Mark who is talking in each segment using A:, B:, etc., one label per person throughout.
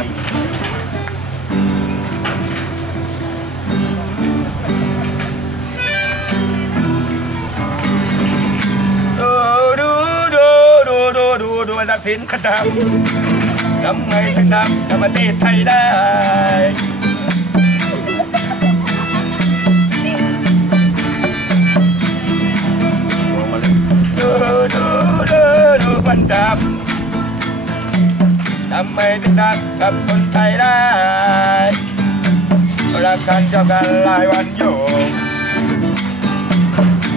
A: ครับดูดูดูดูดูดูดูทักษิณขดำทำไมถึงนำทำประเทศไทยได้ดูดูดูดูมันดำ ทำไมถึงทำกับคนไทยได้รักกันเจ้ากันหลายวันอยู่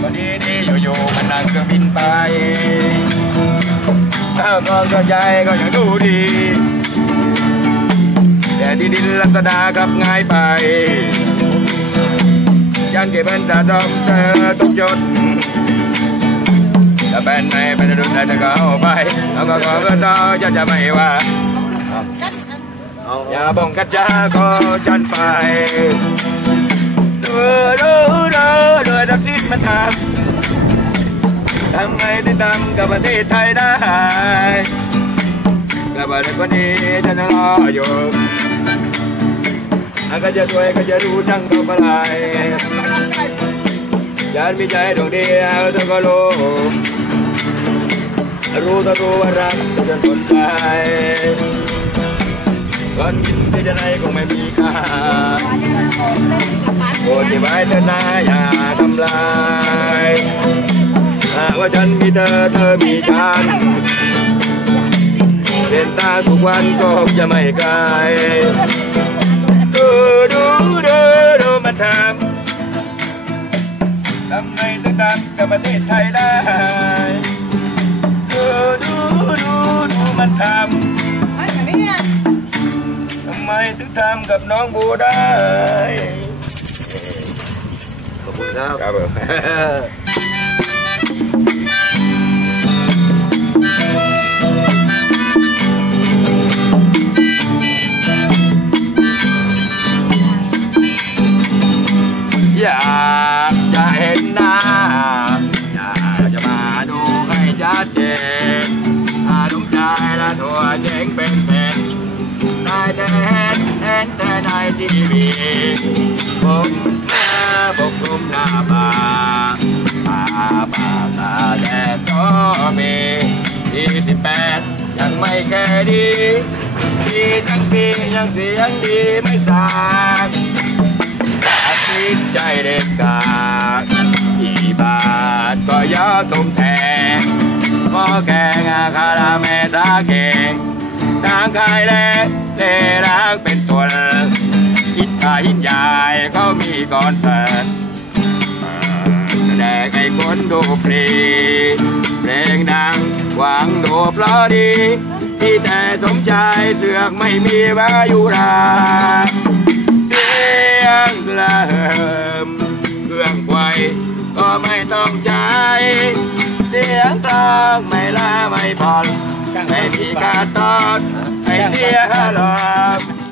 A: วันดีดีอยู่อยู่ๆมันนั่งเครื่องบินไปถ้ามองก็ใจก็ยังดูดี แต่ดีดินลักษณะกับง่ายไป ยันเก็บเป็นตาดอกเธอทุกยดจะเป็นไหนเป็นรุ่นไหนจะก็เอาไปเอาก็ขอก็ต่อจะจะไม่ว่า
B: อา
A: อย่าบ้องกัดจาขอจันไปดูดูดูดูดักซิดมาทำทำไงถึงทำกับประเทศไทยได้กลับมาในวันนี้จะนั่งรออยู่อันก็จะรวยก็จะรู้ช่างก็เมื่อไรยานมีใจดวงเดียวเธอก็รู้ รู้ต้รู้ว่ารักจะสนใจก้อนหินที่จะไหนคงไม่มีค่าโปรดที่ไว้เธอหน้าอย่าทำลายหากว่าฉันมีเธอเธอมีฉันเดินตาทุกวันก็จะไม่ไกลดูดูดูดูมาทำทำไมถึงทำกับประเทศไทยได้ ดูดูดูดูมันทำทำไมถึงทำกับน้องบูได้
B: ขอบคุณครับ
A: ครับ งเป็นเป็นได้แต่เห็นเห็นแต่ในทีวีผมหน้าปกคลุมหน้าผาป่าป่าตาแดดก็มีที่สิบแปดยังไม่แค่ดีดีทั้งปียังเสียงดีไม่ตางตัดสินใจเด็ดขาดกี่บาทก็ยอมทุ่มแทนหม้อแกงอาคาราเมตาเกง ทางกายและเลรักเป็นตัวอินทาหินใหญ่เขามีก่อนเสิร์ตแสดงให้คนดูฟรีเพลงดังหวังดูเพราะดีที่แต่สมใจเสือกไม่มีวายุราเสียงกระเหิมเครื่องไฟก็ไม่ต้องใช้เสียงกลองไม่ลาไม่ผ่อน ไม่มีการตอนไม่เสียหรอก